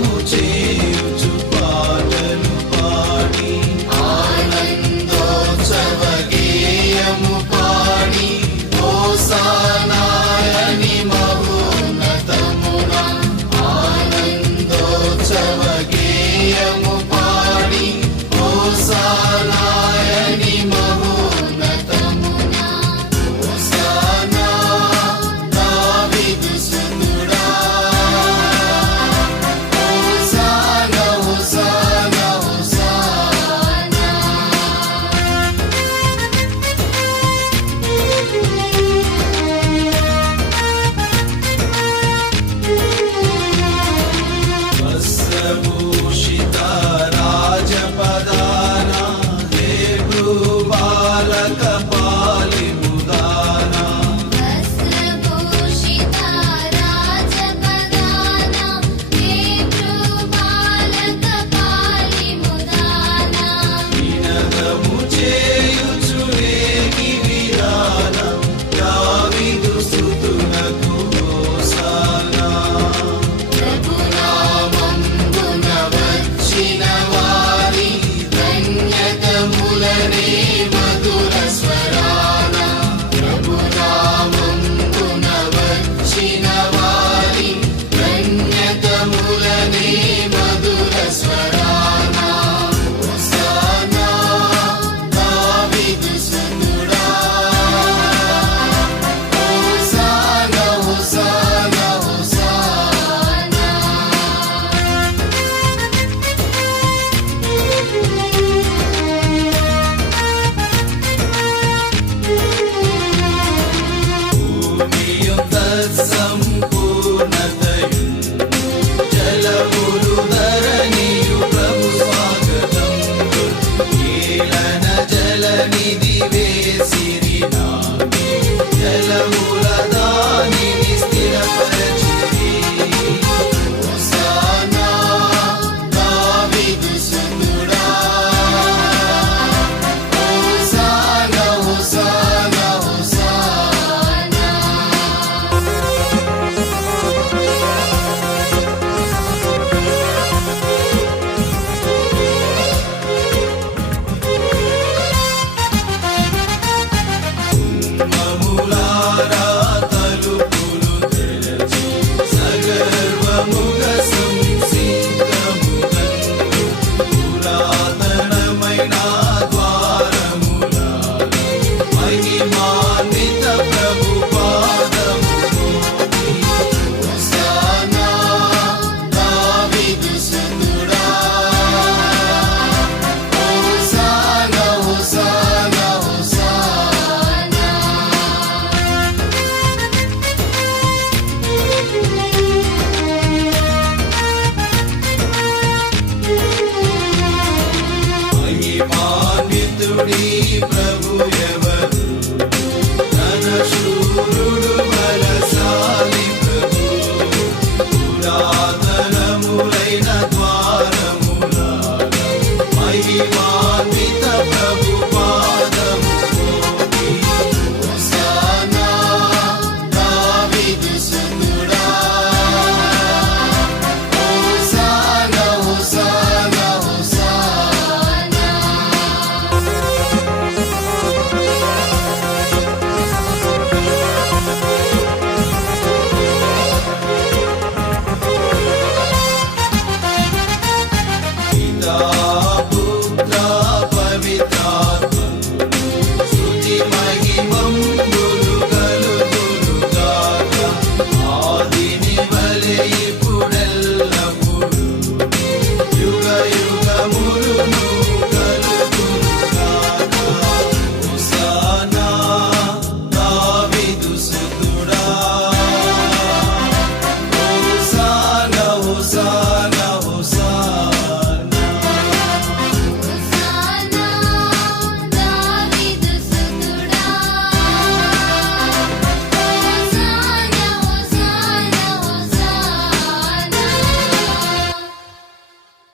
motivo. Ireland. beauty.